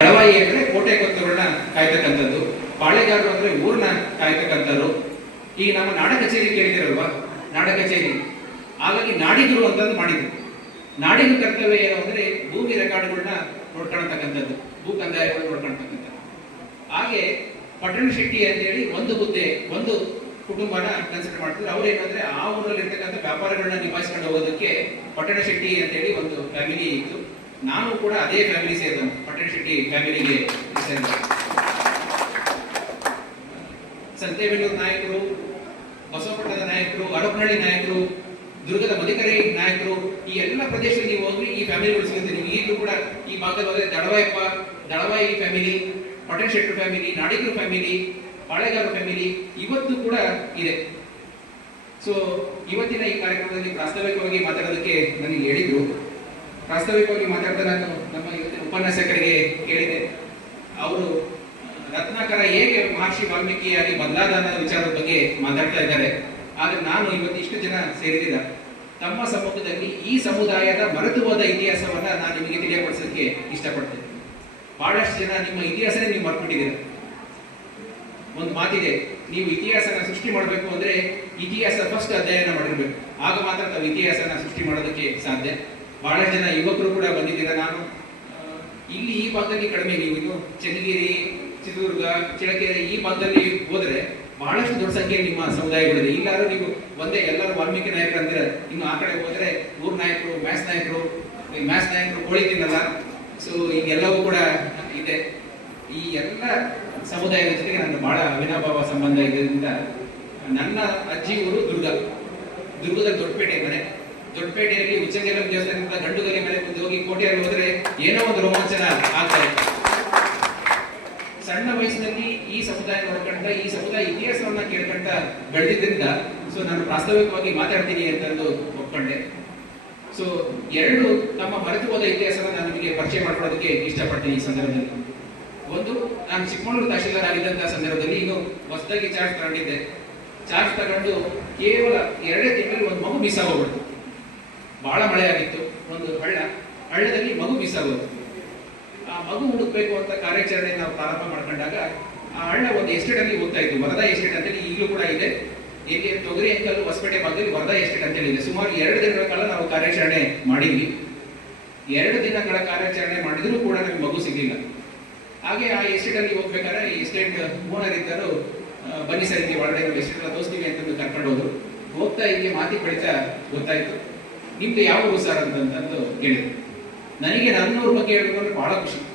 ದಳವಾಯಿ ಅಂದ್ರೆ ಕೋಟೆ ಕೊತ್ತಗಳನ್ನ ಕಾಯ್ತಕ್ಕಂಥದ್ದು ಪಾಳೆಗಾರರು ಅಂದ್ರೆ ಊರ್ನ ಕಾಯ್ತಕ್ಕಂಥದ್ದು. ಈಗ ನಮ್ಮ ನಾಡ ಕಚೇರಿ ಕೇಳಿದಿರಲ್ವಾ ನಾಡ ಕಚೇರಿ. ಹಾಗಾಗಿ ನಾಡಿದ್ರು ಅಂತಂದು ಮಾಡಿದ್ರು. ನಾಡಿನ ಕರ್ತವ್ಯ ಏನು ಅಂದ್ರೆ ಭೂಮಿ ರೆಕಾರ್ಡ್ಗಳನ್ನ ನೋಡ್ಕೊಳ್ತಕ್ಕಂಥದ್ದು, ಭೂ ಕಂದಾಯವನ್ನು ನೋಡ್ಕೊಳ್ತಕ್ಕಂಥದ್ದು. ಹಾಗೆ ಪಟ್ಟಣ ಶೆಟ್ಟಿ ಅಂತೇಳಿ ಒಂದು ಹುದ್ದೆ, ಒಂದು ಕುಟುಂಬನ ಕನ್ಸಿಡರ್ ಮಾಡ್ತಾರೆ ಅವ್ರು ಏನಂದ್ರೆ ಆ ಊರಲ್ಲಿ ಇರ್ತಕ್ಕಂಥ ವ್ಯಾಪಾರಗಳನ್ನ ನಿಭಾಯಿಸ್ಕೊಂಡು ಹೋಗೋದಕ್ಕೆ ಪಟ್ಟಣ ಶೆಟ್ಟಿ ಅಂತೇಳಿ ಒಂದು ಫ್ಯಾಮಿಲಿ ಇತ್ತು. ನಾನು ಕೂಡ ಅದೇ ಫ್ಯಾಮಿಲಿ ಸೇರಿದನು ಪಟೇಲ್ ಶೆಟ್ಟಿ ಫ್ಯಾಮಿಲಿಗೆ ಸೇರಿದ ಸಂತೇಬೆನ್ನೂರು ನಾಯಕರು ಬಸವಪಟ್ಟಣದ ನಾಯಕರು, ಅಡಪನಹಳ್ಳಿ ನಾಯಕರು, ದುರ್ಗದ ಮದಿಕರೆ ನಾಯಕರು, ಈ ಎಲ್ಲ ಪ್ರದೇಶದಲ್ಲಿ ನೀವು ಹೋಗಿ ಈ ಫ್ಯಾಮಿಲಿಗಳು ಸಿಗುತ್ತೆ. ನೀವು ಈಗಲೂ ಕೂಡ ಈ ಭಾಗದಲ್ಲಿ ಹೋದ್ರೆ ದಡವಾಯಪ್ಪ ದಳವಾಯಿ ಫ್ಯಾಮಿಲಿ ಪಟೇಲ್ ಶೆಟ್ಟರ್ ಫ್ಯಾಮಿಲಿ ನಾಡಿಗರು ಫ್ಯಾಮಿಲಿ ಪಾಳೆಗಾರ ಫ್ಯಾಮಿಲಿ ಇವತ್ತು ಕೂಡ ಇದೆ. ಸೊ ಇವತ್ತಿನ ಈ ಕಾರ್ಯಕ್ರಮದಲ್ಲಿ ಪ್ರಾಸ್ತಾವಿಕವಾಗಿ ಮಾತಾಡೋದಕ್ಕೆ ನನಗೆ ಹೇಳಿದ್ರು. ಪ್ರಾಸ್ತಾವಿಕವಾಗಿ ಮಾತಾಡ್ತಾ ನಾನು ನಮ್ಮ ಇವತ್ತಿನ ಉಪನ್ಯಾಸಕರಿಗೆ ಕೇಳಿದೆ. ಅವರು, ರತ್ನಾಕರ ಹೇಗೆ ಮಹರ್ಷಿ ವಾಲ್ಮೀಕಿಯಾಗಿ ಬದಲಾದ ವಿಚಾರದ ಬಗ್ಗೆ ಮಾತಾಡ್ತಾ ಇದ್ದಾರೆ. ಆದ್ರೆ ನಾನು ಇವತ್ತು ಇಷ್ಟು ಜನ ಸೇರಿದಿಲ್ಲ. ತಮ್ಮ ಸಮೂಹದಲ್ಲಿ ಈ ಸಮುದಾಯದ ಮರೆತು ಹೋದ ಇತಿಹಾಸವನ್ನ ನಾನು ನಿಮಗೆ ತಿಳಿಯಪಡಿಸೋದಕ್ಕೆ ಇಷ್ಟಪಡ್ತೇನೆ. ಬಹಳಷ್ಟು ಜನ ನಿಮ್ಮ ಇತಿಹಾಸನೇ ನೀವು ಮರ್ಪಿಟ್ಟಿದ್ದೀರ ಒಂದು ಮಾತಿದೆ, ನೀವು ಇತಿಹಾಸನ ಸೃಷ್ಟಿ ಮಾಡಬೇಕು ಅಂದ್ರೆ ಇತಿಹಾಸ ಫಸ್ಟ್ ಅಧ್ಯಯನ ಮಾಡಿರ್ಬೇಕು. ಆಗ ಮಾತ್ರ ತಾವು ಇತಿಹಾಸನ ಸೃಷ್ಟಿ ಮಾಡೋದಕ್ಕೆ ಸಾಧ್ಯ. ಬಹಳಷ್ಟು ಜನ ಯುವಕರು ಕೂಡ ಬಂದಿದ್ದೀರಾ? ನಾನು ಇಲ್ಲಿ ಈ ಭಾಗದಲ್ಲಿ ಕಡಿಮೆ ನೀವು ಚನ್ನಗಿರಿ, ಚಿತ್ರದುರ್ಗ, ಚಿಳಕೆರೆ ಈ ಭಾಗದಲ್ಲಿ ಹೋದ್ರೆ ಬಹಳಷ್ಟು ದೊಡ್ಡ ಸಂಖ್ಯೆ ನಿಮ್ಮ ಸಮುದಾಯಗಳಿದೆ. ಇಲ್ಲಾದ್ರೂ ನೀವು ಒಂದೇ ಎಲ್ಲರೂ ವಾಲ್ಮೀಕಿ ನಾಯಕರು ಅಂದ್ರೆ ಇನ್ನು ಆ ಕಡೆ ಹೋದ್ರೆ ಊರ್ ನಾಯಕರು ಮ್ಯಾಸ್ ನಾಯಕರು ಮ್ಯಾಸ್ ನಾಯಕರು ಕೋಳಿ ತಿನ್ನಲ್ಲ ಸೊ ಹಿಂಗೆಲ್ಲವೂ ಕೂಡ ಇದೆ. ಈ ಎಲ್ಲ ಸಮುದಾಯದ ಜೊತೆಗೆ ನನ್ನ ಬಹಳ ಅವಿನಾಭಾವ ಸಂಬಂಧ ಇದರಿಂದ ನನ್ನ ಅಜ್ಜಿ ಊರು ದುರ್ಗ. ದುರ್ಗದಲ್ಲಿ ದೊಡ್ಡಪೇಟೆ ಮನೆ. ದೊಡ್ಡಪೇಟೆಯಲ್ಲಿ ಉಚ್ಚಂಗೆಲ್ಲ ದೇವಸ್ಥಾನದಿಂದ ಗಂಡುಗಲಿ ಮೇಲೆ ಹೋಗಿ ಕೋಟೆಯಲ್ಲಿ ಹೋದ್ರೆ ಏನೋ ಒಂದು ರೋಮಾಂಚನ ಆಗ್ತಾ ಸಣ್ಣ ವಯಸ್ಸಿನಲ್ಲಿ ಈ ಸಮುದಾಯ ನೋಡ್ಕೊಂಡ ಈ ಸಮುದಾಯ ಇತಿಹಾಸವನ್ನ ಕೇಳ್ಕೊಂಡ ಬೆಳೆದಿದ್ದರಿಂದ ಸೊ ನಾನು ಪ್ರಾಸ್ತಾವಿಕವಾಗಿ ಮಾತಾಡ್ತೀನಿ ಅಂತಂದು ಒಪ್ಕೊಂಡೆ. ಸೊ ಎರಡು ನಮ್ಮ ಮರೆತು ಹೋದ ಇತಿಹಾಸವನ್ನು ನಾನು ನಿಮಗೆ ಪರಿಚಯ ಮಾಡ್ಕೊಳ್ಳೋದಕ್ಕೆ ಇಷ್ಟಪಡ್ತೀನಿ ಈ ಸಂದರ್ಭದಲ್ಲಿ. ಒಂದು, ನಾನು ಚಿಕ್ಕಮಗಳೂರು ತಹಶೀಲ್ದಾರ್ ಆಗಿದ್ದಂತಹ ಸಂದರ್ಭದಲ್ಲಿ ಇನ್ನು ಹೊಸದಾಗಿ ಚಾರ್ಜ್ ತಗೊಂಡಿದ್ದೆ. ಚಾರ್ಜ್ ತಗೊಂಡು ಕೇವಲ ಎರಡೇ ತಿಂಗಳಲ್ಲಿ ಒಂದು ಮಗು ಮಿಸ್ ಆಗೋಗ್ಬಿಡ್ತು. ಬಹಳ ಮಳೆ ಆಗಿತ್ತು ಒಂದು ಹಳ್ಳ, ಹಳ್ಳದಲ್ಲಿ ಮಗು ಮಿಸ್ ಆಗೋದು ಆ ಮಗು ಹುಡುಕ್ಬೇಕು ಅಂತ ಕಾರ್ಯಾಚರಣೆ ನಾವು ಪ್ರಾರಂಭ ಮಾಡ್ಕೊಂಡಾಗ ಆ ಹಳ್ಳ ಒಂದು ಎಸ್ಟೇಟ್ ಅಲ್ಲಿ ಹೋಗ್ತಾ ಇತ್ತು, ವರದಾ ಎಸ್ಟೇಟ್ ಅಂತೇಳಿ ಈಗಲೂ ಕೂಡ ಇದೆ. ಇಲ್ಲಿ ತೊಗರಿ ಅಂಕಲ್ ಹೊಸಪೇಟೆ ಭಾಗದಲ್ಲಿ ವರದಾ ಎಸ್ಟೇಟ್ ಅಂತೇಳಿ ಇದೆ. ಸುಮಾರು ಎರಡು ದಿನಗಳ ಕಾಲ ನಾವು ಕಾರ್ಯಾಚರಣೆ ಮಾಡಿದ್ವಿ. ಎರಡು ದಿನಗಳ ಕಾರ್ಯಾಚರಣೆ ಮಾಡಿದ್ರು ಕೂಡ ನಮಗೆ ಮಗು ಸಿಗಲಿಲ್ಲ. ಹಾಗೆ ಆ ಎಸ್ಟೇಟ್ ಅಲ್ಲಿ ಹೋಗ್ಬೇಕಾದ್ರೆ ಈ ಎಸ್ಟೇಟ್ ಓನರ್ ಬನ್ನಿ ಸರ್ ಒಳಗಡೆ ಎಸ್ಟೇಟ್ ಎಲ್ಲ ತೋರಿಸ್ತೀವಿ ಅಂತಂದು ಕರ್ಕೊಂಡು ಹೋದ್ರು ಹೋಗ್ತಾ ಇಲ್ಲಿ ಮಾತಿ ಬೆಳಿತಾ ಗೊತ್ತಾಯ್ತು. ನಿಮ್ದು ಯಾವ ಸರ್ ಅಂತಂದು ಕೇಳಿದ್ರು. ನನಗೆ ನನ್ನೂರ ಬಗ್ಗೆ ಹೇಳಿದ್ರೆ ಬಹಳ ಖುಷಿ.